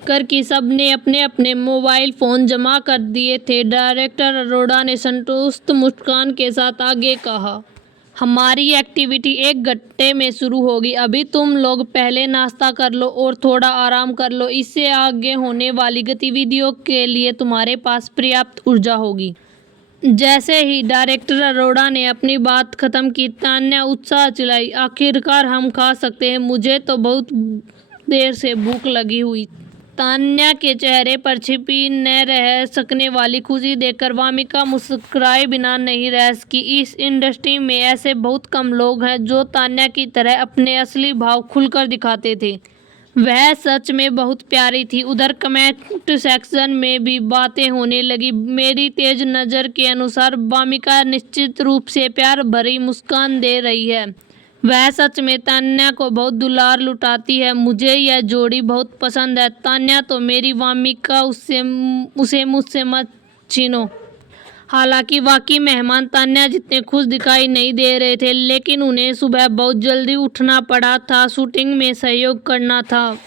देखकर कि सबने अपने अपने मोबाइल फोन जमा कर दिए थे, डायरेक्टर अरोड़ा ने संतुष्ट मुस्कान के साथ आगे कहा, हमारी एक्टिविटी 1 घंटे में शुरू होगी। अभी तुम लोग पहले नाश्ता कर लो और थोड़ा आराम कर लो। इससे आगे होने वाली गतिविधियों के लिए तुम्हारे पास पर्याप्त ऊर्जा होगी। जैसे ही डायरेक्टर अरोड़ा ने अपनी बात खत्म की, तान्या उत्साह चिल्लाई, आखिरकार हम खा सकते हैं। मुझे तो बहुत देर से भूख लगी हुई। तान्या के चेहरे पर छिपी न रह सकने वाली खुशी देखकर वामिका मुस्कुराए बिना नहीं रह सकी। इस इंडस्ट्री में ऐसे बहुत कम लोग हैं जो तान्या की तरह अपने असली भाव खुलकर दिखाते थे। वह सच में बहुत प्यारी थी। उधर कमेंट सेक्शन में भी बातें होने लगी। मेरी तेज नज़र के अनुसार वामिका निश्चित रूप से प्यार भरी मुस्कान दे रही है। वह सच में तान्या को बहुत दुलार लुटाती है। मुझे यह जोड़ी बहुत पसंद है। तान्या तो मेरी वामिका, उसे मुझसे मत छीनो। हालांकि बाकी मेहमान तान्या जितने खुश दिखाई नहीं दे रहे थे, लेकिन उन्हें सुबह बहुत जल्दी उठना पड़ा था, शूटिंग में सहयोग करना था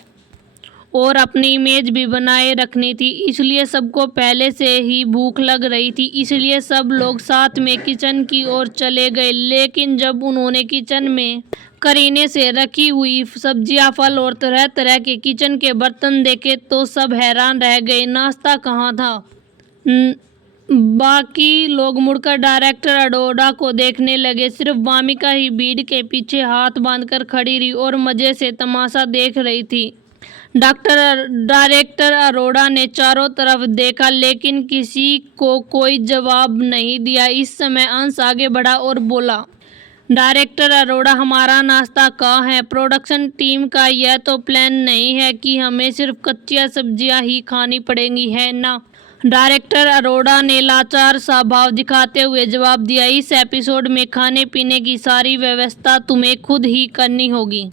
और अपनी इमेज भी बनाए रखनी थी। इसलिए सबको पहले से ही भूख लग रही थी। इसलिए सब लोग साथ में किचन की ओर चले गए। लेकिन जब उन्होंने किचन में करीने से रखी हुई सब्जियां, फल और तरह तरह के किचन के बर्तन देखे तो सब हैरान रह गए। नाश्ता कहाँ था? बाकी लोग मुड़कर डायरेक्टर अरोड़ा को देखने लगे। सिर्फ वामिका ही भीड़ के पीछे हाथ बांधकर खड़ी रही और मजे से तमाशा देख रही थी। डायरेक्टर अरोड़ा ने चारों तरफ देखा, लेकिन किसी को कोई जवाब नहीं दिया। इस समय अंश आगे बढ़ा और बोला, डायरेक्टर अरोड़ा, हमारा नाश्ता कहाँ है? प्रोडक्शन टीम का यह तो प्लान नहीं है कि हमें सिर्फ कच्ची सब्जियां ही खानी पड़ेंगी, है ना? डायरेक्टर अरोड़ा ने लाचार सा भाव दिखाते हुए जवाब दिया, इस एपिसोड में खाने पीने की सारी व्यवस्था तुम्हें खुद ही करनी होगी।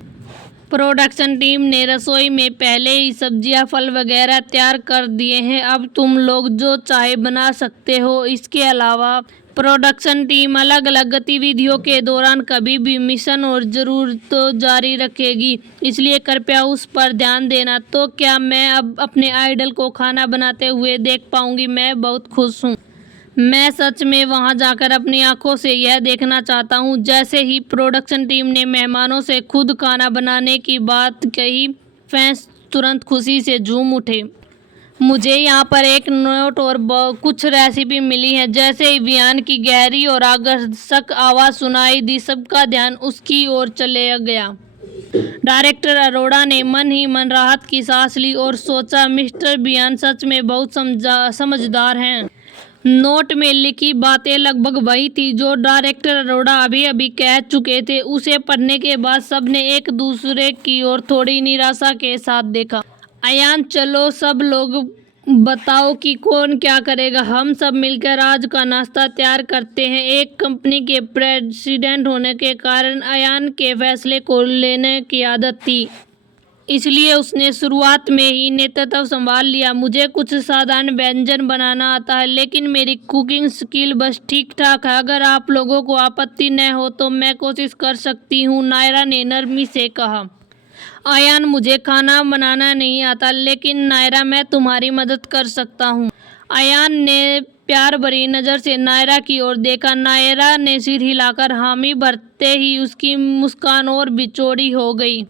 प्रोडक्शन टीम ने रसोई में पहले ही सब्जियां, फल वगैरह तैयार कर दिए हैं। अब तुम लोग जो चाहे बना सकते हो। इसके अलावा प्रोडक्शन टीम अलग अलग गतिविधियों के दौरान कभी भी मिशन और ज़रूरतों जारी रखेगी, इसलिए कृपया उस पर ध्यान देना। तो क्या मैं अब अपने आइडल को खाना बनाते हुए देख पाऊंगी? मैं बहुत खुश हूँ। मैं सच में वहां जाकर अपनी आंखों से यह देखना चाहता हूं। जैसे ही प्रोडक्शन टीम ने मेहमानों से खुद खाना बनाने की बात कही, फैंस तुरंत खुशी से झूम उठे। मुझे यहाँ पर एक नोट और कुछ रेसिपी मिली है। जैसे ही वियान की गहरी और आकर्षक आवाज़ सुनाई दी, सबका ध्यान उसकी ओर चले गया। डायरेक्टर अरोड़ा ने मन ही मन राहत की सांस ली और सोचा, मिस्टर वियान सच में बहुत समझदार हैं। नोट में लिखी बातें लगभग वही थी जो डायरेक्टर अरोड़ा अभी अभी कह चुके थे। उसे पढ़ने के बाद सबने एक दूसरे की ओर थोड़ी निराशा के साथ देखा। अयान, चलो सब लोग बताओ कि कौन क्या करेगा। हम सब मिलकर आज का नाश्ता तैयार करते हैं। एक कंपनी के प्रेसिडेंट होने के कारण अयान के फैसले को लेने की आदत थी, इसलिए उसने शुरुआत में ही नेतृत्व संभाल लिया। मुझे कुछ साधारण व्यंजन बनाना आता है, लेकिन मेरी कुकिंग स्किल बस ठीक ठाक है। अगर आप लोगों को आपत्ति न हो तो मैं कोशिश कर सकती हूँ, नायरा ने नरमी से कहा। अयान, मुझे खाना बनाना नहीं आता, लेकिन नायरा, मैं तुम्हारी मदद कर सकता हूँ। अयान ने प्यार भरी नज़र से नायरा की ओर देखा। नायरा ने सिर हिलाकर हामी भरते ही उसकी मुस्कान और भी चौड़ी हो गई।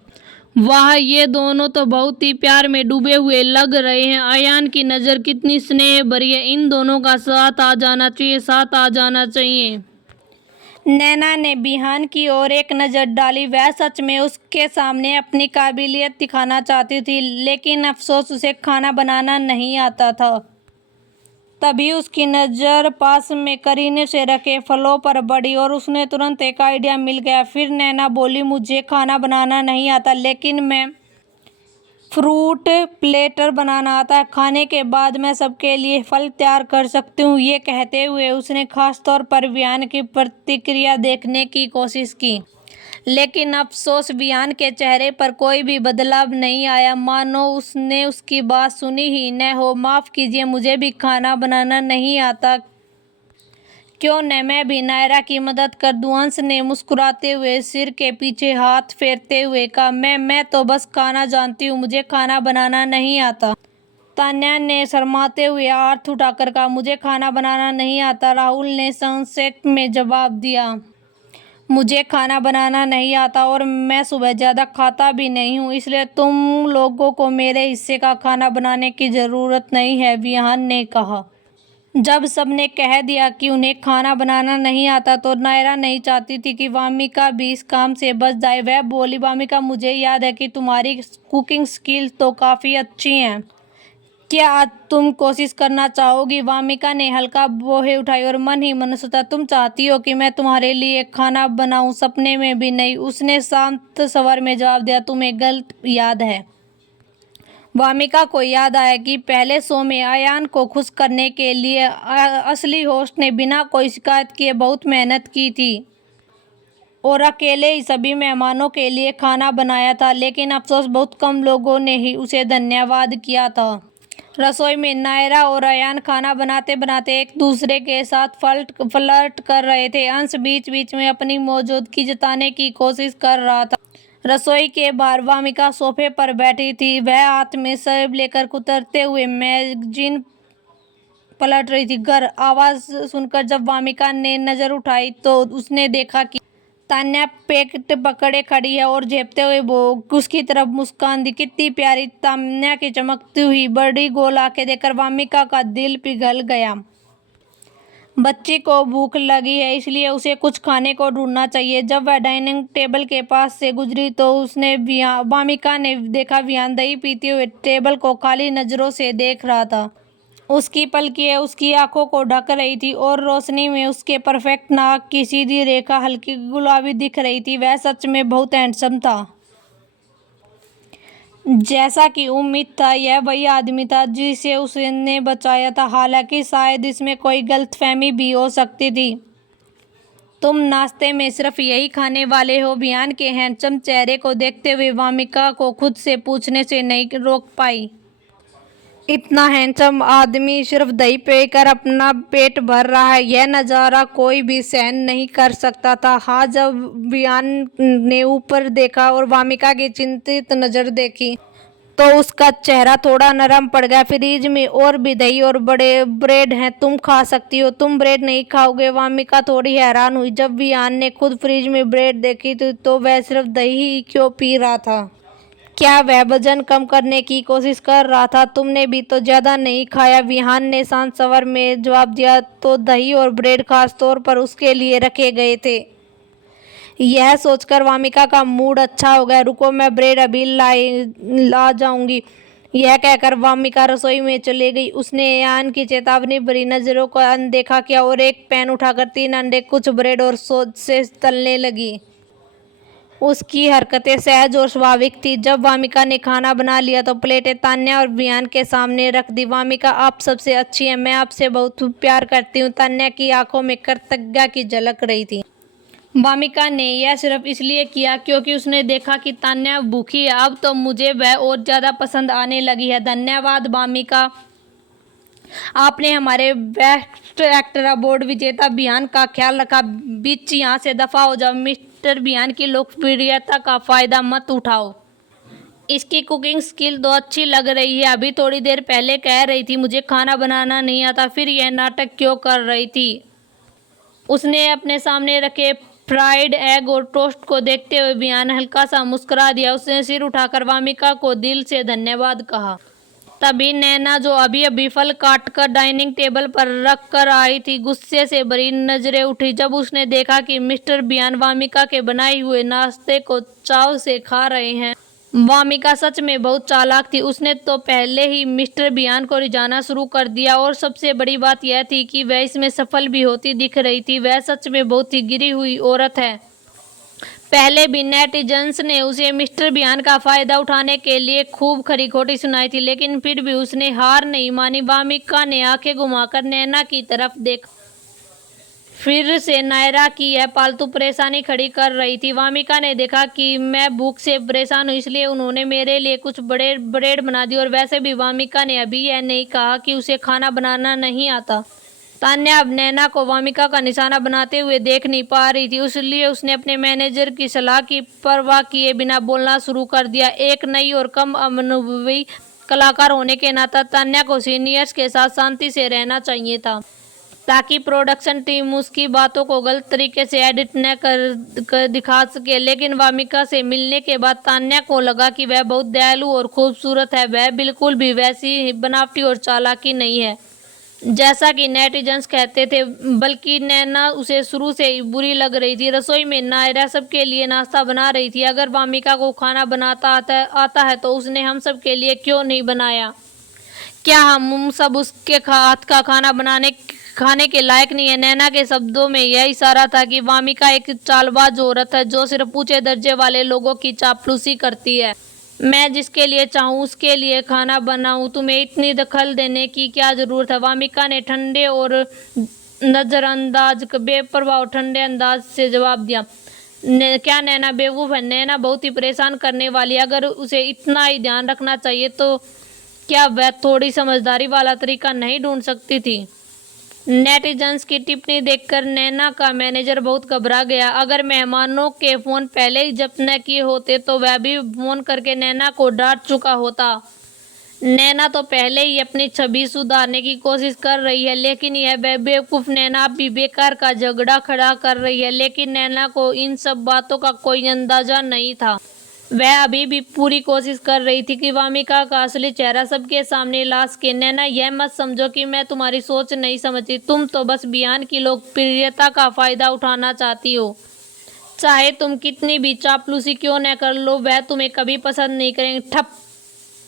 वाह, ये दोनों तो बहुत ही प्यार में डूबे हुए लग रहे हैं। अयान की नज़र कितनी स्नेह भरी है। इन दोनों का साथ आ जाना चाहिए, साथ आ जाना चाहिए। नैना ने बिहान की ओर एक नज़र डाली। वह सच में उसके सामने अपनी काबिलियत दिखाना चाहती थी, लेकिन अफसोस उसे खाना बनाना नहीं आता था। तभी उसकी नज़र पास में करीने से रखे फलों पर पड़ी और उसने तुरंत एक आइडिया मिल गया। फिर नैना बोली, मुझे खाना बनाना नहीं आता, लेकिन मैं फ्रूट प्लेटर बनाना आता है। खाने के बाद मैं सबके लिए फल तैयार कर सकती हूँ। ये कहते हुए उसने खास तौर पर वियान की प्रतिक्रिया देखने की कोशिश की, लेकिन अफसोस वियान के चेहरे पर कोई भी बदलाव नहीं आया, मानो उसने उसकी बात सुनी ही न हो। माफ़ कीजिए, मुझे भी खाना बनाना नहीं आता। क्यों न मैं भी नायरा की मदद कर दूं। अंश ने मुस्कुराते हुए सिर के पीछे हाथ फेरते हुए कहा, मैं तो बस खाना जानती हूँ, मुझे खाना बनाना नहीं आता। तान्या ने शर्माते हुए हाथ उठाकर कहा, मुझे खाना बनाना नहीं आता। राहुल ने संक्षेप में जवाब दिया, मुझे खाना बनाना नहीं आता और मैं सुबह ज़्यादा खाता भी नहीं हूँ, इसलिए तुम लोगों को मेरे हिस्से का खाना बनाने की ज़रूरत नहीं है, विहान ने कहा। जब सबने कह दिया कि उन्हें खाना बनाना नहीं आता तो नायरा नहीं चाहती थी कि वामिका भी इस काम से बच जाए। वह बोली, वामिका, मुझे याद है कि तुम्हारी कुकिंग स्किल्स तो काफ़ी अच्छी हैं, क्या आज तुम कोशिश करना चाहोगी? वामिका ने हल्का बोहे उठाई और मन ही मन सोचा, तुम चाहती हो कि मैं तुम्हारे लिए खाना बनाऊं? सपने में भी नहीं, उसने शांत स्वर में जवाब दिया। तुम्हें गलत याद है। वामिका को याद आया कि पहले शो में अयान को खुश करने के लिए असली होस्ट ने बिना कोई शिकायत किए बहुत मेहनत की थी और अकेले ही सभी मेहमानों के लिए खाना बनाया था, लेकिन अफसोस बहुत कम लोगों ने ही उसे धन्यवाद किया था। रसोई में नायरा और अयान खाना बनाते बनाते एक दूसरे के साथ फ्लर्ट कर रहे थे। अंश बीच बीच में अपनी मौजूदगी जताने की कोशिश कर रहा था। रसोई के बाहर वामिका सोफे पर बैठी थी, वह हाथ में सेब लेकर कुतरते हुए मैगजीन पलट रही थी। घर आवाज सुनकर जब वामिका ने नजर उठाई तो उसने देखा कि तान्या पेट पकड़े खड़ी है और झेपते हुए वो उसकी तरफ मुस्कान दी। कितनी प्यारी! तान्या की चमकती हुई बड़ी गोल आंखें देखकर वामिका का दिल पिघल गया। बच्ची को भूख लगी है, इसलिए उसे कुछ खाने को ढूंढना चाहिए। जब वह डाइनिंग टेबल के पास से गुजरी तो उसने वामिका ने देखा विहान दही पीते हुए टेबल को खाली नजरों से देख रहा था। उसकी पलकें उसकी आंखों को ढक रही थी और रोशनी में उसके परफेक्ट नाक की सीधी रेखा हल्की गुलाबी दिख रही थी। वह सच में बहुत हैंडसम था। जैसा कि उम्मीद था, यह वही आदमी था जिसे उसने बचाया था। हालांकि शायद इसमें कोई गलतफहमी भी हो सकती थी। तुम नाश्ते में सिर्फ यही खाने वाले हो? विहान के हैंडसम चेहरे को देखते हुए वामिका को खुद से पूछने से नहीं रोक पाई। इतना हैंडसम आदमी सिर्फ दही पीकर अपना पेट भर रहा है, यह नज़ारा कोई भी सहन नहीं कर सकता था। हाँ, जब विहान ने ऊपर देखा और वामिका की चिंतित नज़र देखी तो उसका चेहरा थोड़ा नरम पड़ गया। फ्रिज में और भी दही और बड़े ब्रेड हैं, तुम खा सकती हो। तुम ब्रेड नहीं खाओगे? वामिका थोड़ी हैरान हुई। जब विहान ने खुद फ्रिज में ब्रेड देखी तो वह सिर्फ दही ही क्यों पी रहा था? क्या वह वजन कम करने की कोशिश कर रहा था? तुमने भी तो ज़्यादा नहीं खाया, विहान ने शांत स्वर में जवाब दिया। तो दही और ब्रेड खास तौर पर उसके लिए रखे गए थे। यह सोचकर वामिका का मूड अच्छा हो गया। रुको, मैं ब्रेड अभी ला जाऊंगी। यह कहकर वामिका रसोई में चली गई। उसने अयान की चेतावनी भरी नजरों को अनदेखा किया और एक पैन उठाकर 3 अंडे, कुछ ब्रेड और सॉस से तलने लगी। उसकी हरकतें सहज और स्वाभाविक थी। जब वामिका ने खाना बना लिया तो प्लेटें तान्या और विहान के सामने रख दी। वामिका, आप सबसे अच्छी हैं, मैं आपसे बहुत प्यार करती हूँ। तान्या की आंखों में कृतज्ञता की झलक रही थी। वामिका ने यह सिर्फ इसलिए किया क्योंकि उसने देखा कि तान्या भूखी है। अब तो मुझे वह और ज़्यादा पसंद आने लगी है। धन्यवाद वामिका, आपने हमारे बेस्ट एक्टर अवार्ड विजेता विहान का ख्याल रखा। बीच यहाँ से दफा हो जाओ। मिस्टर विहान की लोकप्रियता का फायदा मत उठाओ। इसकी कुकिंग स्किल तो अच्छी लग रही है, अभी थोड़ी देर पहले कह रही थी मुझे खाना बनाना नहीं आता, फिर यह नाटक क्यों कर रही थी? उसने अपने सामने रखे फ्राइड एग और टोस्ट को देखते हुए विहान हल्का सा मुस्कुरा दिया। उसने सिर उठाकर वामिका को दिल से धन्यवाद कहा। तभी नैना, जो अभी अभी फल काटकर डाइनिंग टेबल पर रख कर आई थी, गुस्से से भरी नजरें उठी जब उसने देखा कि मिस्टर विहान वामिका के बनाए हुए नाश्ते को चाव से खा रहे हैं। वामिका सच में बहुत चालाक थी। उसने तो पहले ही मिस्टर विहान को रिझाना शुरू कर दिया और सबसे बड़ी बात यह थी कि वह इसमें सफल भी होती दिख रही थी। वह सच में बहुत ही गिरी हुई औरत है। पहले भी नेटिजन्स ने उसे मिस्टर विहान का फायदा उठाने के लिए खूब खरी खोटी सुनाई थी, लेकिन फिर भी उसने हार नहीं मानी। वामिका ने आंखें घुमाकर नैना की तरफ देखा। फिर से नायरा की यह पालतू परेशानी खड़ी कर रही थी। वामिका ने देखा कि मैं भूख से परेशान हूँ, इसलिए उन्होंने मेरे लिए कुछ बड़े ब्रेड बना दी। और वैसे भी वामिका ने अभी यह नहीं कहा कि उसे खाना बनाना नहीं आता। तान्या अब नैना को वामिका का निशाना बनाते हुए देख नहीं पा रही थी, इसलिए उसने अपने मैनेजर की सलाह की परवाह किए बिना बोलना शुरू कर दिया। एक नई और कम अनुभवी कलाकार होने के नाते तान्या को सीनियर्स के साथ शांति से रहना चाहिए था, ताकि प्रोडक्शन टीम उसकी बातों को गलत तरीके से एडिट न कर दिखा सके। लेकिन वामिका से मिलने के बाद तान्या को लगा कि वह बहुत दयालु और खूबसूरत है। वह बिल्कुल भी वैसी बनावटी और चालाकी नहीं है जैसा कि नेटिजन्स कहते थे, बल्कि नैना उसे शुरू से ही बुरी लग रही थी। रसोई में नायरा सबके लिए नाश्ता बना रही थी। अगर वामिका को खाना बनाता आता है तो उसने हम सब के लिए क्यों नहीं बनाया? क्या हम सब उसके हाथ का खाने के लायक नहीं है? नैना के शब्दों में यह इशारा था कि वामिका एक चालबाज औरत है जो सिर्फ ऊंचे दर्जे वाले लोगों की चापलूसी करती है। मैं जिसके लिए चाहूँ उसके लिए खाना बनाऊँ, तुम्हें इतनी दखल देने की क्या जरूरत है? वामिका ने ठंडे और नजरअंदाज बेपरवाह और ठंडे अंदाज से जवाब दिया। क्या नैना बेवकूफ़ है? नैना बहुत ही परेशान करने वाली। अगर उसे इतना ही ध्यान रखना चाहिए तो क्या वह थोड़ी समझदारी वाला तरीका नहीं ढूंढ सकती थी? नेटिजन्स की टिप्पणी देखकर नैना का मैनेजर बहुत घबरा गया। अगर मेहमानों के फ़ोन पहले ही जब्त न किए होते तो वह भी फ़ोन करके नैना को डांट चुका होता। नैना तो पहले ही अपनी छवि सुधारने की कोशिश कर रही है, लेकिन यह बेवकूफ़ नैना भी बेकार का झगड़ा खड़ा कर रही है। लेकिन नैना को इन सब बातों का कोई अंदाजा नहीं था। वह अभी भी पूरी कोशिश कर रही थी कि वामिका का असली चेहरा सबके सामने ला सके। नैना, यह मत समझो कि मैं तुम्हारी सोच नहीं समझती। तुम तो बस बियान की लोकप्रियता का फ़ायदा उठाना चाहती हो। चाहे तुम कितनी भी चापलूसी क्यों न कर लो, वह तुम्हें कभी पसंद नहीं करेंगे। ठप!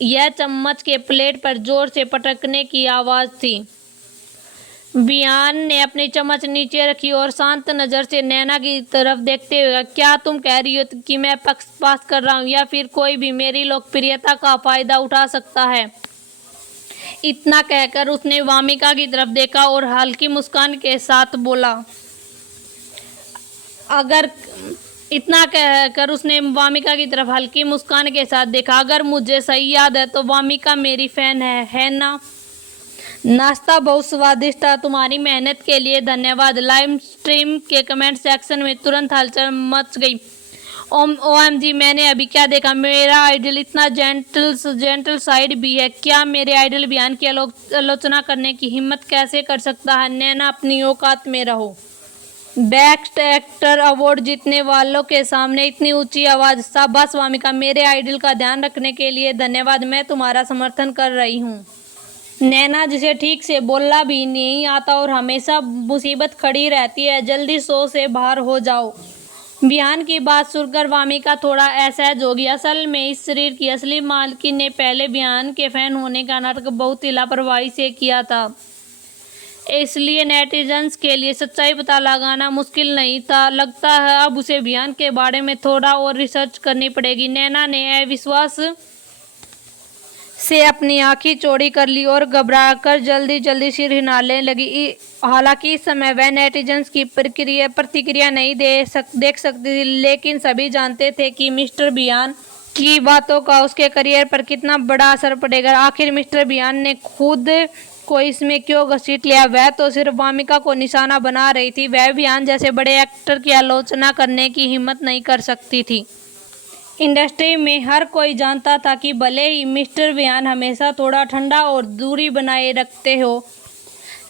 यह चम्मच के प्लेट पर जोर से पटकने की आवाज़ थी। बियान ने अपनी चम्मच नीचे रखी और शांत नज़र से नैना की तरफ देखते हुए, क्या तुम कह रही हो कि मैं पक्षपात कर रहा हूँ या फिर कोई भी मेरी लोकप्रियता का फ़ायदा उठा सकता है? इतना कहकर उसने वामिका की तरफ देखा और हल्की मुस्कान के साथ बोला। अगर मुझे सही याद है तो वामिका मेरी फ़ैन है ना? नाश्ता बहुत स्वादिष्ट था। तुम्हारी मेहनत के लिए धन्यवाद। लाइव स्ट्रीम के कमेंट सेक्शन में तुरंत हलचल मच गई। OMG, मैंने अभी क्या देखा? मेरा आइडल इतना जेंटल साइड भी है। क्या मेरे आइडल बयान की आलोचना करने की हिम्मत कैसे कर सकता है? नैना, अपनी औकात में रहो। बेस्ट एक्टर अवार्ड जीतने वालों के सामने इतनी ऊंची आवाज़। शाबाश वामिका, मेरे आइडल का ध्यान रखने के लिए धन्यवाद। मैं तुम्हारा समर्थन कर रही हूँ। नैना, जिसे ठीक से बोलना भी नहीं आता और हमेशा मुसीबत खड़ी रहती है, जल्दी शो से बाहर हो जाओ। बियान की बात सुनकर वामिका थोड़ा असहज हो गई। असल में इस शरीर की असली मालकिन ने पहले बियान के फैन होने का नाटक बहुत ही लापरवाही से किया था, इसलिए नेटिजन्स के लिए सच्चाई पता लगाना मुश्किल नहीं था। लगता है अब उसे बियान के बारे में थोड़ा और रिसर्च करनी पड़ेगी। नैना ने अविश्वास से अपनी आंखें चौड़ी कर ली और घबराकर जल्दी सिर हिलाने लगी। हालांकि इस समय वह नेटिजन्स की प्रतिक्रिया नहीं देख सकती थी, लेकिन सभी जानते थे कि मिस्टर बियान की बातों का उसके करियर पर कितना बड़ा असर पड़ेगा। आखिर मिस्टर बियान ने खुद को इसमें क्यों घसीट लिया? वह तो सिर्फ वामिका को निशाना बना रही थी। वह बियान जैसे बड़े एक्टर की आलोचना करने की हिम्मत नहीं कर सकती थी। इंडस्ट्री में हर कोई जानता था कि भले ही मिस्टर बियान हमेशा थोड़ा ठंडा और दूरी बनाए रखते हो,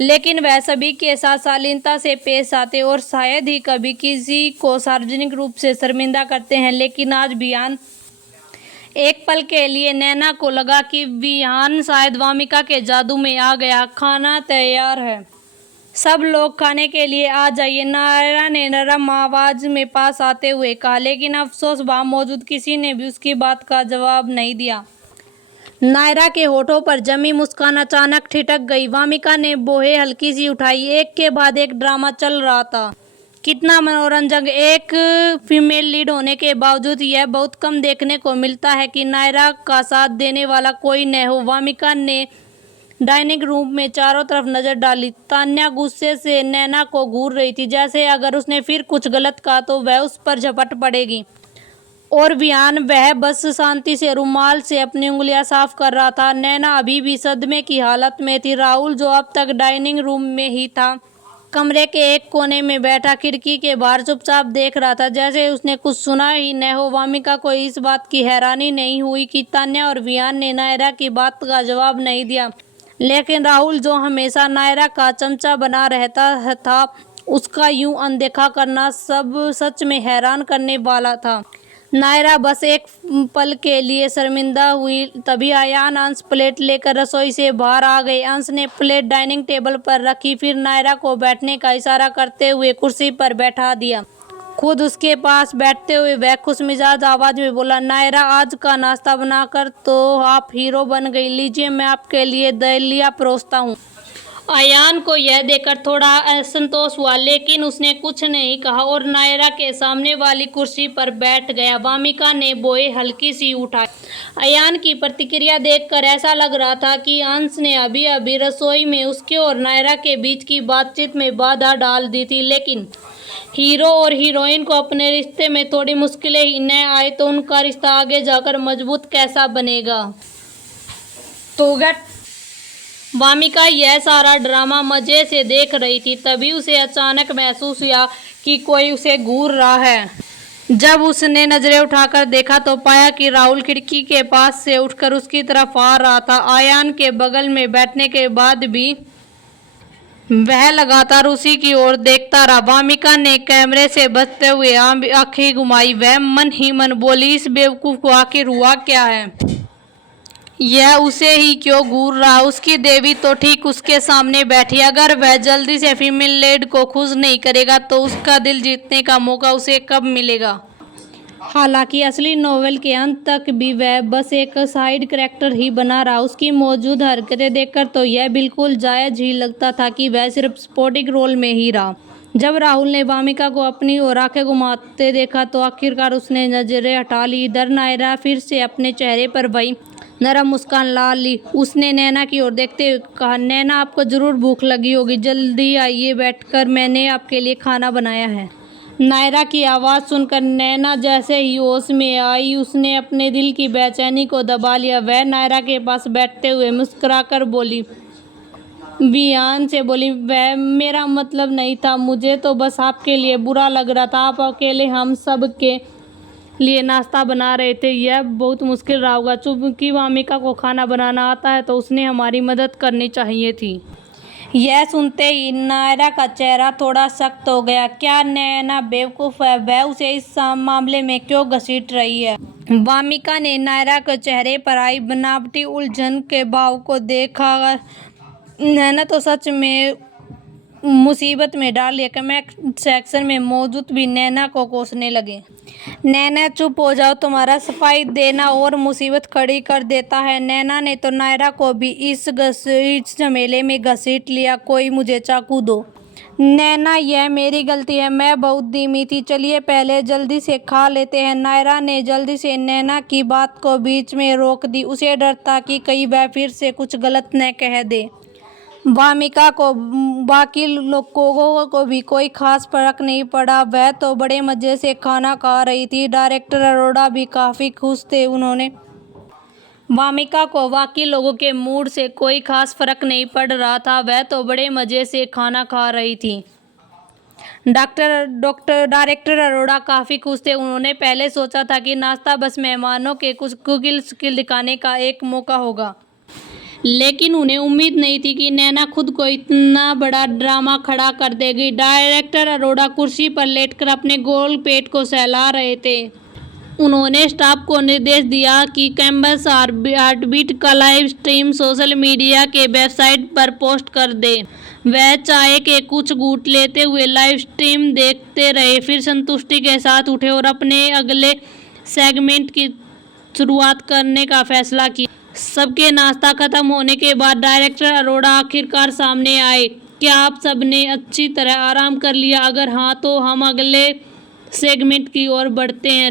लेकिन वह सभी के साथ शालीनता से पेश आते और शायद ही कभी किसी को सार्वजनिक रूप से शर्मिंदा करते हैं। लेकिन आज बियान, एक पल के लिए नैना को लगा कि बियान शायद वामिका के जादू में आ गया। खाना तैयार है, सब लोग खाने के लिए आ जाइए, नायरा ने नरम आवाज में पास आते हुए कहा। लेकिन अफसोस, वहाँ मौजूद किसी ने भी उसकी बात का जवाब नहीं दिया। नायरा के होठों पर जमी मुस्कान अचानक ठिठक गई। वामिका ने बोहे हल्की सी उठाई। एक के बाद एक ड्रामा चल रहा था। कितना मनोरंजक। एक फीमेल लीड होने के बावजूद यह बहुत कम देखने को मिलता है कि नायरा का साथ देने वाला कोई न हो। वामिका ने डाइनिंग रूम में चारों तरफ नजर डाली। तान्या गुस्से से नैना को घूर रही थी, जैसे अगर उसने फिर कुछ गलत कहा तो वह उस पर झपट पड़ेगी। और वियान वह बस शांति से रुमाल से अपनी उंगलियां साफ कर रहा था। नैना अभी भी सदमे की हालत में थी। राहुल जो अब तक डाइनिंग रूम में ही था, कमरे के एक कोने में बैठा खिड़की के बाहर चुपचाप देख रहा था, जैसे उसने कुछ सुना ही न हो। वामिका को इस बात की हैरानी नहीं हुई कि तान्या और वियान ने नायरा की बात का जवाब नहीं दिया, लेकिन राहुल जो हमेशा नायरा का चमचा बना रहता था, उसका यूं अनदेखा करना सब सच में हैरान करने वाला था। नायरा बस एक पल के लिए शर्मिंदा हुई। तभी अयान अंश प्लेट लेकर रसोई से बाहर आ गए। अंश ने प्लेट डाइनिंग टेबल पर रखी, फिर नायरा को बैठने का इशारा करते हुए कुर्सी पर बैठा दिया। खुद उसके पास बैठते हुए वह खुशमिजाज आवाज में बोला, नायरा आज का नाश्ता बनाकर तो आप हीरो बन गई। लीजिए मैं आपके लिए दलिया परोसता हूँ। अयान को यह देखकर थोड़ा असंतोष हुआ, लेकिन उसने कुछ नहीं कहा और नायरा के सामने वाली कुर्सी पर बैठ गया। वामिका ने बोए हल्की सी उठाई। अयान की प्रतिक्रिया देखकर ऐसा लग रहा था कि अंश ने अभी अभी रसोई में उसके और नायरा के बीच की बातचीत में बाधा डाल दी थी। लेकिन हीरो और हीरोइन को अपने रिश्ते में थोड़ी मुश्किलें ही न आए तो उनका रिश्ता आगे जाकर मजबूत कैसा बनेगा। तो वामिका यह सारा ड्रामा मजे से देख रही थी। तभी उसे अचानक महसूस हुआ कि कोई उसे घूर रहा है। जब उसने नजरें उठाकर देखा तो पाया कि राहुल खिड़की के पास से उठकर उसकी तरफ आ रहा था। अयान के बगल में बैठने के बाद भी वह लगातार उसी की ओर देखता रहा। वामिका ने कैमरे से बचते हुए आंखें घुमाई। वह मन ही मन बोली, इस बेवकूफ को आखिर हुआ क्या है? यह उसे ही क्यों घूर रहा? उसकी देवी तो ठीक उसके सामने बैठी। अगर वह जल्दी से फीमेल लीड को खुश नहीं करेगा तो उसका दिल जीतने का मौका उसे कब मिलेगा? हालांकि असली नोवेल के अंत तक भी वह बस एक साइड कैरेक्टर ही बना रहा। उसकी मौजूद हरकतें देखकर तो यह बिल्कुल जायज ही लगता था कि वह सिर्फ सपोर्टिंग रोल में ही रहा। जब राहुल ने वामिका को अपनी ओर आंखें घुमाते देखा तो आखिरकार उसने नजरें हटा ली। इधर नायरा फिर से अपने चेहरे पर वही नरम मुस्कान ला ली। उसने नैना की ओर देखते हुए कहा, नैना आपको जरूर भूख लगी होगी, जल्दी आइए बैठकर, मैंने आपके लिए खाना बनाया है। नायरा की आवाज़ सुनकर नैना जैसे ही होश में आई, उसने अपने दिल की बेचैनी को दबा लिया। वह नायरा के पास बैठते हुए मुस्कुराकर बोली, वियान से बोली, वह मेरा मतलब नहीं था, मुझे तो बस आपके लिए बुरा लग रहा था। आप अकेले हम सब के लिए नाश्ता बना रहे थे, यह बहुत मुश्किल रहा होगा। चूंकि वामिका को खाना बनाना आता है तो उसने हमारी मदद करनी चाहिए थी। यह सुनते ही नायरा का चेहरा थोड़ा सख्त हो गया। क्या नैना बेवकूफ़ है? वह उसे इस मामले में क्यों घसीट रही है? वामिका ने नायरा के चेहरे पर आई बनावटी उलझन के भाव को देखा। नैना तो सच में मुसीबत में डाल लिया। कमेंट सेक्शन में मौजूद भी नैना को कोसने लगे। नैना चुप हो जाओ, तुम्हारा सफाई देना और मुसीबत खड़ी कर देता है। नैना ने तो नायरा को भी इस झमेले में घसीट लिया। कोई मुझे चाकू दो। नैना यह मेरी गलती है, मैं बहुत धीमी थी, चलिए पहले जल्दी से खा लेते हैं। नायरा ने जल्दी से नैना की बात को बीच में रोक दी। उसे डर था कि कहीं वह फिर से कुछ गलत न कह दे। वामिका को बाकी लोगों को भी कोई खास फर्क नहीं पड़ा। वह तो बड़े मज़े से खाना खा रही थी। डायरेक्टर अरोड़ा भी काफ़ी खुश थे। उन्होंने वामिका को बाकी लोगों के मूड से कोई खास फर्क नहीं पड़ रहा था। वह तो बड़े मज़े से खाना खा रही थी। डायरेक्टर अरोड़ा काफ़ी खुश थे। उन्होंने पहले सोचा था कि नाश्ता बस मेहमानों के कुछ कुकिंग स्किल दिखाने का एक मौका होगा, लेकिन उन्हें उम्मीद नहीं थी कि नैना खुद को इतना बड़ा ड्रामा खड़ा कर देगी। डायरेक्टर अरोड़ा कुर्सी पर लेटकर अपने गोल पेट को सहला रहे थे। उन्होंने स्टाफ को निर्देश दिया कि कैंपस हार्टबीट का लाइव स्ट्रीम सोशल मीडिया के वेबसाइट पर पोस्ट कर दे। वह चाय के कुछ घूंट लेते हुए लाइव स्ट्रीम देखते रहे, फिर संतुष्टि के साथ उठे और अपने अगले सेगमेंट की शुरुआत करने का फैसला किया। सबके नाश्ता खत्म होने के बाद डायरेक्टर अरोड़ा आखिरकार सामने आए। क्या आप सबने अच्छी तरह आराम कर लिया? अगर हाँ तो हम अगले सेगमेंट की ओर बढ़ते हैं।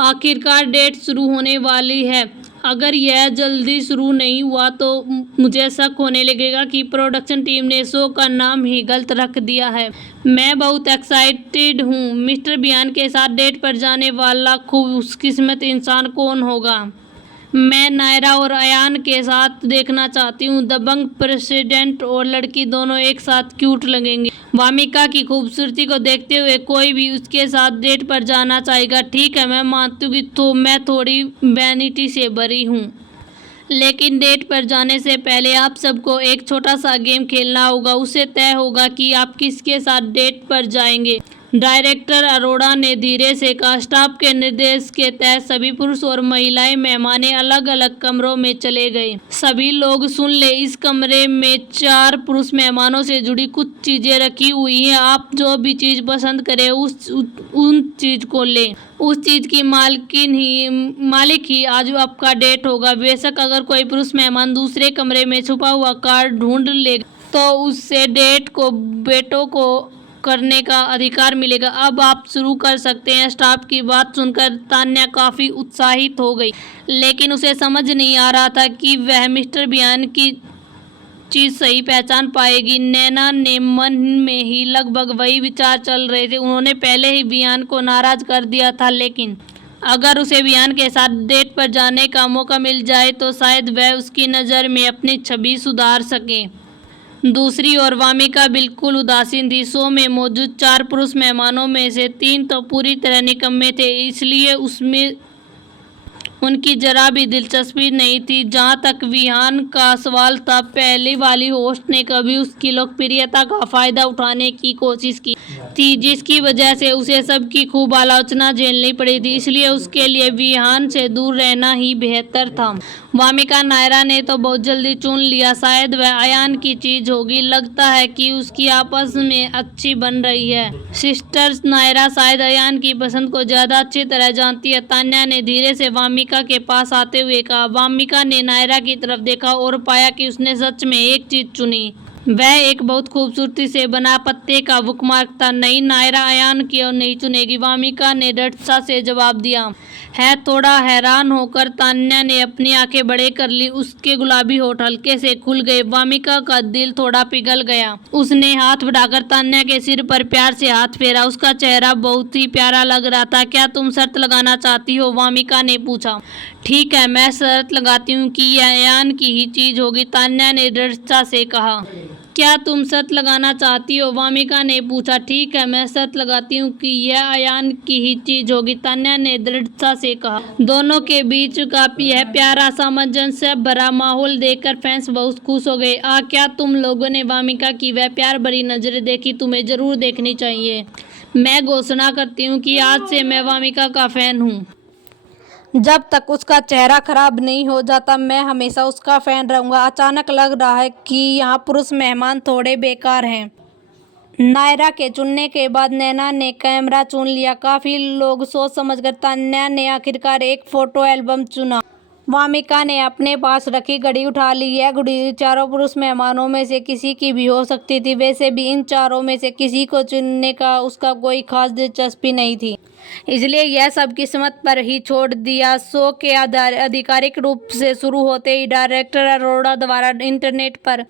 आखिरकार डेट शुरू होने वाली है। अगर यह जल्दी शुरू नहीं हुआ तो मुझे शक होने लगेगा कि प्रोडक्शन टीम ने शो का नाम ही गलत रख दिया है। मैं बहुत एक्साइटेड हूँ। मिस्टर बियान के साथ डेट पर जाने वाला खुशकिस्मत इंसान कौन होगा? मैं नायरा और अयान के साथ देखना चाहती हूँ। दबंग प्रेसिडेंट और लड़की दोनों एक साथ क्यूट लगेंगे। वामिका की खूबसूरती को देखते हुए कोई भी उसके साथ डेट पर जाना चाहेगा। ठीक है, मैं मानती हूँ तो मैं थोड़ी वैनिटी से भरी हूँ, लेकिन डेट पर जाने से पहले आप सबको एक छोटा सा गेम खेलना होगा। उससे तय होगा कि आप किसके साथ डेट पर जाएंगे। डायरेक्टर अरोड़ा ने धीरे से कहा। स्टाफ के निर्देश के तहत सभी पुरुष और महिलाएं मेहमाने अलग अलग कमरों में चले गए। सभी लोग सुन ले, इस कमरे में 4 पुरुष मेहमानों से जुड़ी कुछ चीजें रखी हुई हैं। आप जो भी चीज पसंद करें उन चीज को लें। उस चीज की मालिक ही आज आपका डेट होगा। बेशक अगर कोई पुरुष मेहमान दूसरे कमरे में छुपा हुआ कार्ड ढूंढ लेगा तो उससे डेट को बेटों को करने का अधिकार मिलेगा। अब आप शुरू कर सकते हैं। स्टाफ की बात सुनकर तान्या काफी उत्साहित हो गई, लेकिन उसे समझ नहीं आ रहा था कि वह मिस्टर बियान की चीज सही पहचान पाएगी। नैना ने मन में ही लगभग वही विचार चल रहे थे। उन्होंने पहले ही बियान को नाराज कर दिया था, लेकिन अगर उसे बियान के साथ डेट पर जाने का मौका मिल जाए तो शायद वह उसकी नज़र में अपनी छवि सुधार सके। दूसरी ओर वामिका बिल्कुल उदासीन थी। शो में मौजूद 4 पुरुष मेहमानों में से 3 तो पूरी तरह निकम्मे थे, इसलिए उसमें उनकी जरा भी दिलचस्पी नहीं थी। जहाँ तक विहान का सवाल था, पहले वाली होस्ट ने कभी उसकी लोकप्रियता का फायदा उठाने की कोशिश की थी, जिसकी वजह से उसे सबकी खूब आलोचना झेलनी पड़ी थी। इसलिए उसके लिए विहान से दूर रहना ही बेहतर था। वामिका नायरा ने तो बहुत जल्दी चुन लिया। शायद वह अयान की चीज होगी। लगता है कि उसकी आपस में अच्छी बन रही है। सिस्टर्स नायरा शायद अयान की पसंद को ज्यादा अच्छी तरह जानती है। तान्या ने धीरे से वामिका के पास आते हुए कहा। वामिका ने नायरा की तरफ देखा और पाया कि उसने सच में एक चीज चुनी। वह एक बहुत खूबसूरती से बना पत्ते का बुकमार्क था। नहीं, नायरा अयान की और नहीं चुनेगी, वामिका ने दृढ़ता से जवाब दिया। है थोड़ा हैरान होकर तान्या ने अपनी आंखें बड़े कर ली। उसके गुलाबी होठ हल्के से खुल गए। वामिका का दिल थोड़ा पिघल गया। उसने हाथ बढ़ाकर तान्या के सिर पर प्यार से हाथ फेरा। उसका चेहरा बहुत ही प्यारा लग रहा था। क्या तुम शर्त लगाना चाहती हो? वामिका ने पूछा। ठीक है, मैं शर्त लगाती हूँ कि यह अयान की ही चीज होगी, तान्या ने दृढ़ता से कहा। क्या तुम शर्त लगाना चाहती हो? वामिका ने पूछा। ठीक है, मैं शर्त लगाती हूँ कि यह अयान की ही चीज होगी, तान्या ने दृढ़ता से कहा। दोनों के बीच काफी यह प्यारा सामंजस्य भरा माहौल देखकर फैंस बहुत खुश हो गए। क्या तुम लोगों ने वामिका की वह प्यार भरी नजरें देखी? तुम्हें जरूर देखनी चाहिए। मैं घोषणा करती हूँ कि आज से मैं वामिका का फैन हूँ। जब तक उसका चेहरा खराब नहीं हो जाता, मैं हमेशा उसका फैन रहूंगा। अचानक लग रहा है कि यहाँ पुरुष मेहमान थोड़े बेकार हैं। नायरा के चुनने के बाद नैना ने कैमरा चुन लिया। काफी लोग सोच समझकर तान्या ने आखिरकार एक फोटो एल्बम चुना। वामिका ने अपने पास रखी घड़ी उठा ली। यह घड़ी 4 पुरुष मेहमानों में से किसी की भी हो सकती थी। वैसे भी इन 4 में से किसी को चुनने का उसका कोई खास दिलचस्पी नहीं थी, इसलिए यह सब किस्मत पर ही छोड़ दिया। शो के आधिकारिक रूप से शुरू होते ही डायरेक्टर अरोड़ा द्वारा इंटरनेट पर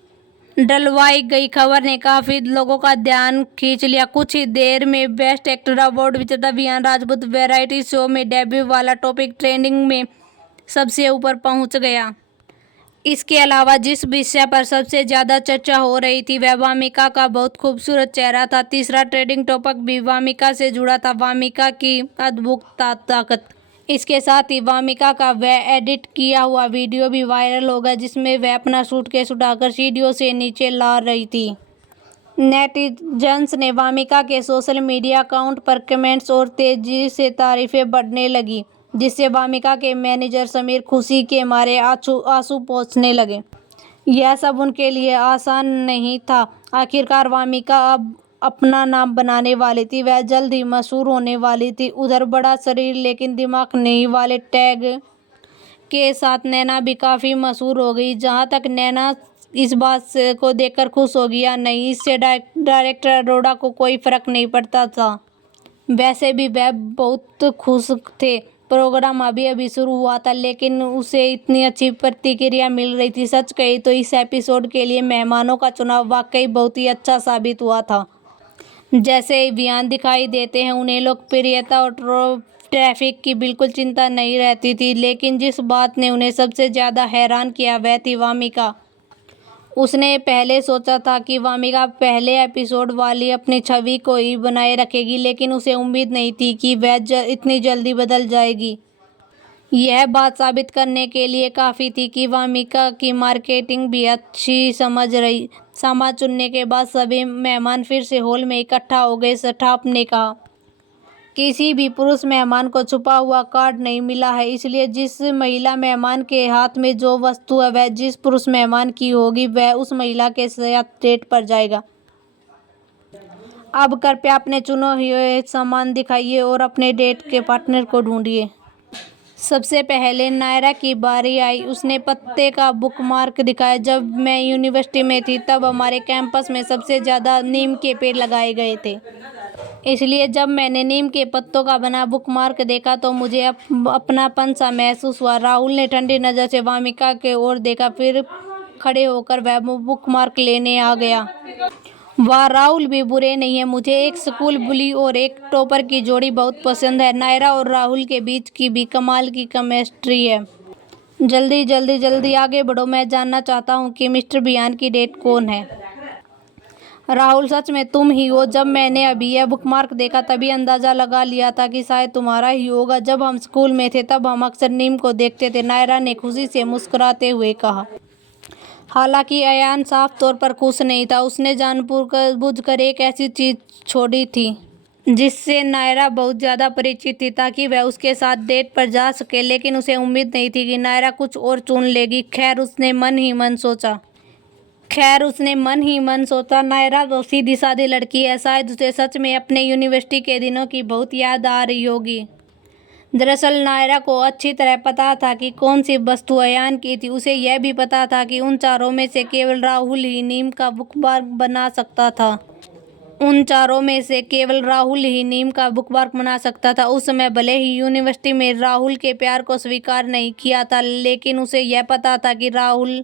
डलवाई गई खबर ने काफी लोगों का ध्यान खींच लिया। कुछ ही देर में बेस्ट एक्टर अवार्ड विजेता विहान राजपूत वैरायटी शो में डेब्यू वाला टॉपिक ट्रेंडिंग में सबसे ऊपर पहुंच गया। इसके अलावा जिस विषय पर सबसे ज्यादा चर्चा हो रही थी वह वामिका का बहुत खूबसूरत चेहरा था। तीसरा ट्रेंडिंग टॉपिक भी वामिका से जुड़ा था, वामिका की अद्भुत ताकत। इसके साथ ही वामिका का वह एडिट किया हुआ वीडियो भी वायरल हो गया, जिसमें वह अपना सूटकेस उठाकर सीढ़ियों से नीचे ला रही थी। नेटिजन्स ने वामिका के सोशल मीडिया अकाउंट पर कमेंट्स और तेजी से तारीफें बढ़ने लगी, जिससे वामिका के मैनेजर समीर खुशी के मारे आंसू पोंछने लगे। यह सब उनके लिए आसान नहीं था। आखिरकार वामिका अब अपना नाम बनाने वाली थी। वह जल्द ही मशहूर होने वाली थी। उधर बड़ा शरीर लेकिन दिमाग नहीं वाले टैग के साथ नैना भी काफ़ी मशहूर हो गई। जहाँ तक नैना इस बात को देखकर खुश होगी या नहीं, इससे डायरेक्टर अरोड़ा को कोई फर्क नहीं पड़ता था। वैसे भी वह बहुत खुश थे। प्रोग्राम अभी अभी शुरू हुआ था लेकिन उसे इतनी अच्छी प्रतिक्रिया मिल रही थी। सच कही तो इस एपिसोड के लिए मेहमानों का चुनाव वाकई बहुत ही अच्छा साबित हुआ था। जैसे ही बयान दिखाई देते हैं उन्हें लोकप्रियता और ट्रैफिक की बिल्कुल चिंता नहीं रहती थी, लेकिन जिस बात ने उन्हें सबसे ज़्यादा हैरान किया वह थी वामिका। उसने पहले सोचा था कि वामिका पहले एपिसोड वाली अपनी छवि को ही बनाए रखेगी, लेकिन उसे उम्मीद नहीं थी कि वह इतनी जल्दी बदल जाएगी। यह बात साबित करने के लिए काफ़ी थी कि वामिका की मार्केटिंग भी अच्छी समझ रही। सामान चुनने के बाद सभी मेहमान फिर से हॉल में इकट्ठा हो गए। स्टाफ ने कहा, किसी भी पुरुष मेहमान को छुपा हुआ कार्ड नहीं मिला है, इसलिए जिस महिला मेहमान के हाथ में जो वस्तु है वह जिस पुरुष मेहमान की होगी वह उस महिला के साथ डेट पर जाएगा। अब कृपया अपने चुने हुए सामान दिखाइए और अपने डेट के पार्टनर को ढूंढिए। सबसे पहले नायरा की बारी आई। उसने पत्ते का बुकमार्क दिखाया। जब मैं यूनिवर्सिटी में थी तब हमारे कैंपस में सबसे ज़्यादा नीम के पेड़ लगाए गए थे, इसलिए जब मैंने नीम के पत्तों का बना बुकमार्क देखा तो मुझे अपनापन सा महसूस हुआ। राहुल ने ठंडी नज़र से वामिका की ओर देखा, फिर खड़े होकर वह बुकमार्क लेने आ गया। वाह, राहुल भी बुरे नहीं है। मुझे एक स्कूल बुली और एक टॉपर की जोड़ी बहुत पसंद है। नायरा और राहुल के बीच की भी कमाल की केमिस्ट्री है। जल्दी जल्दी जल्दी आगे बढ़ो, मैं जानना चाहता हूँ कि मिस्टर बियान की डेट कौन है। राहुल, सच में तुम ही हो। जब मैंने अभी यह बुकमार्क देखा तभी अंदाज़ा लगा लिया था कि शायद तुम्हारा ही होगा। जब हम स्कूल में थे तब हम अक्सर नीम को देखते थे, नायरा ने खुशी से मुस्कुराते हुए कहा। हालांकि अयान साफ तौर पर खुश नहीं था। उसने जानबूझकर एक ऐसी चीज़ छोड़ी थी जिससे नायरा बहुत ज़्यादा परिचित थी ताकि वह उसके साथ डेट पर जा सके, लेकिन उसे उम्मीद नहीं थी कि नायरा कुछ और चुन लेगी। खैर, उसने मन ही मन सोचा, नायरा तो सीधी सादी लड़की है, शायद उसे सच में अपने यूनिवर्सिटी के दिनों की बहुत याद आ रही होगी। दरअसल नायरा को अच्छी तरह पता था कि कौन सी वस्तु अयान की थी। उसे यह भी पता था कि उन चारों में से केवल राहुल ही नीम का बुकमार्क बना सकता था। उस समय भले ही यूनिवर्सिटी में राहुल के प्यार को स्वीकार नहीं किया था, लेकिन उसे यह पता था कि राहुल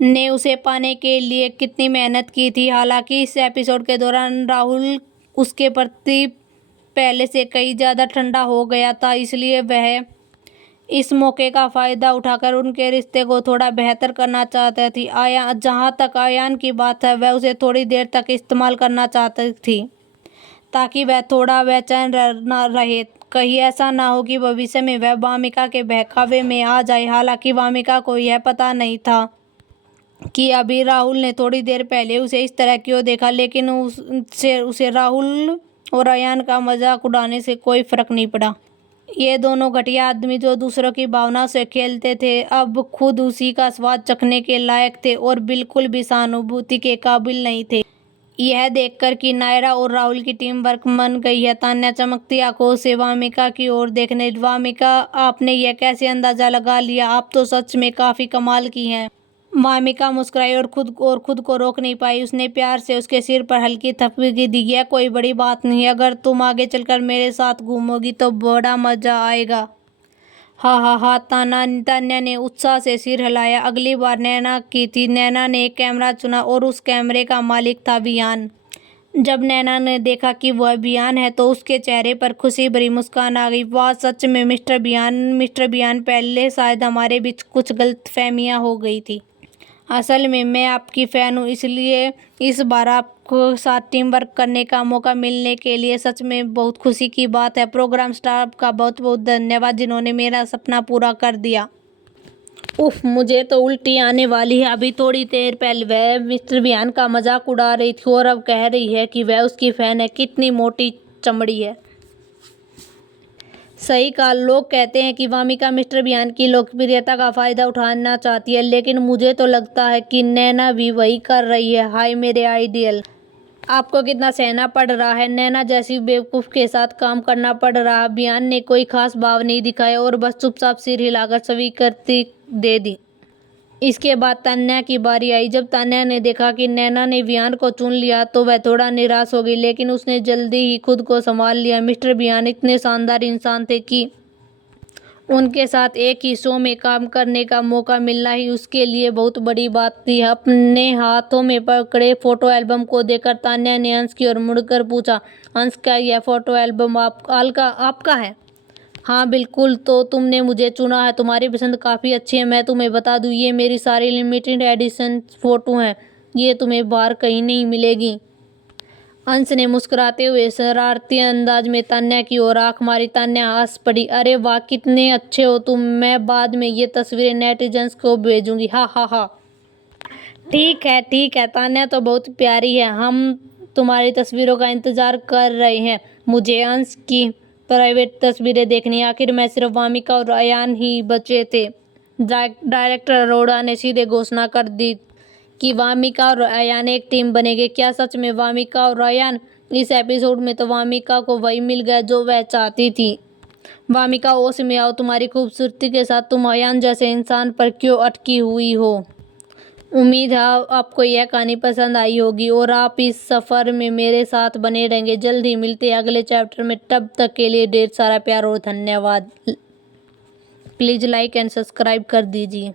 ने उसे पाने के लिए कितनी मेहनत की थी। हालांकि इस एपिसोड के दौरान राहुल उसके प्रति पहले से कहीं ज़्यादा ठंडा हो गया था, इसलिए वह इस मौके का फ़ायदा उठाकर उनके रिश्ते को थोड़ा बेहतर करना चाहती थी। जहाँ तक अयान की बात है, वह उसे थोड़ी देर तक इस्तेमाल करना चाहती थी ताकि वह थोड़ा बेचैन रहे। कहीं ऐसा ना हो कि भविष्य में वह वामिका के बहकावे में आ जाए। हालांकि वामिका को यह पता नहीं था कि अभी राहुल ने थोड़ी देर पहले उसे इस तरह क्यों देखा, लेकिन उसे राहुल और अयान का मजाक उड़ाने से कोई फर्क नहीं पड़ा। ये दोनों घटिया आदमी जो दूसरों की भावना से खेलते थे अब खुद उसी का स्वाद चखने के लायक थे और बिल्कुल भी सहानुभूति के काबिल नहीं थे। यह देखकर कि नायरा और राहुल की टीम वर्क बन गई है, तान्या चमकती आंखों से वामिका की ओर देखने। वामिका, आपने यह कैसे अंदाजा लगा लिया? आप तो सच में काफ़ी कमाल की हैं। वामिका मुस्कुराई और खुद को रोक नहीं पाई। उसने प्यार से उसके सिर पर हल्की थपकी दी। यह कोई बड़ी बात नहीं, अगर तुम आगे चलकर मेरे साथ घूमोगी तो बड़ा मजा आएगा। हा हा हा, तान्या ने उत्साह से सिर हिलाया। अगली बार नैना की थी। नैना ने एक कैमरा चुना और उस कैमरे का मालिक था बियान। जब नैना ने देखा कि वह बियान है तो उसके चेहरे पर खुशी भरी मुस्कान आ गई। वाह, सच में मिस्टर बियान, पहले शायद हमारे बीच कुछ गलतफहमियां हो गई थी। असल में मैं आपकी फ़ैन हूँ, इसलिए इस बार आपको साथ टीम वर्क करने का मौका मिलने के लिए सच में बहुत खुशी की बात है। प्रोग्राम स्टाफ का बहुत बहुत धन्यवाद जिन्होंने मेरा सपना पूरा कर दिया। उफ, मुझे तो उल्टी आने वाली है। अभी थोड़ी देर पहले वह मिस्टर बियान का मजाक उड़ा रही थी और अब कह रही है कि वह उसकी फ़ैन है। कितनी मोटी चमड़ी है। सही कहा। लोग कहते हैं कि वामिका मिस्टर बियान की लोकप्रियता का फ़ायदा उठाना चाहती है, लेकिन मुझे तो लगता है कि नैना भी वही कर रही है। हाय मेरे आइडियल, आपको कितना सहना पड़ रहा है। नैना जैसी बेवकूफ़ के साथ काम करना पड़ रहा। बियान ने कोई खास भाव नहीं दिखाया और बस चुपचाप सिर हिलाकर स्वीकृति दे दी। इसके बाद तान्या की बारी आई। जब तान्या ने देखा कि नैना ने बियान को चुन लिया तो वह थोड़ा निराश हो गई, लेकिन उसने जल्दी ही खुद को संभाल लिया। मिस्टर बियान इतने शानदार इंसान थे कि उनके साथ एक ही शो में काम करने का मौका मिलना ही उसके लिए बहुत बड़ी बात थी। अपने हाथों में पकड़े फोटो एल्बम को देखकर तान्या ने अंश की ओर मुड़कर पूछा, अंश क्या यह फोटो एल्बम आपका है? हाँ बिल्कुल, तो तुमने मुझे चुना है, तुम्हारी पसंद काफ़ी अच्छी है। मैं तुम्हें बता दूँ, ये मेरी सारी लिमिटेड एडिशन फ़ोटो हैं, ये तुम्हें बाहर कहीं नहीं मिलेगी। अंश ने मुस्कुराते हुए शरारती अंदाज में तान्या की ओर आंख मारी। तान्या हंस पड़ी, अरे वाह कितने अच्छे हो तुम, मैं बाद में ये तस्वीरें नेटिजन्स को भेजूंगी, हा हा हा। ठीक है, तान्या तो बहुत प्यारी है, हम तुम्हारी तस्वीरों का इंतजार कर रहे हैं। मुझे अंश की प्राइवेट तस्वीरें देखनी, आखिर में सिर्फ वामिका और अयान ही बचे थे। डायरेक्टर अरोड़ा ने सीधे घोषणा कर दी कि वामिका और अयान एक टीम बनेंगे। क्या सच में वामिका और अयान? इस एपिसोड में तो वामिका को वही मिल गया जो वह चाहती थी। वामिका होश में आओ, तुम्हारी खूबसूरती के साथ तुम अयान जैसे इंसान पर क्यों अटकी हुई हो? उम्मीद है आपको यह कहानी पसंद आई होगी और आप इस सफ़र में मेरे साथ बने रहेंगे। जल्द ही मिलते हैं अगले चैप्टर में, तब तक के लिए ढेर सारा प्यार और धन्यवाद। प्लीज़ लाइक एंड सब्सक्राइब कर दीजिए।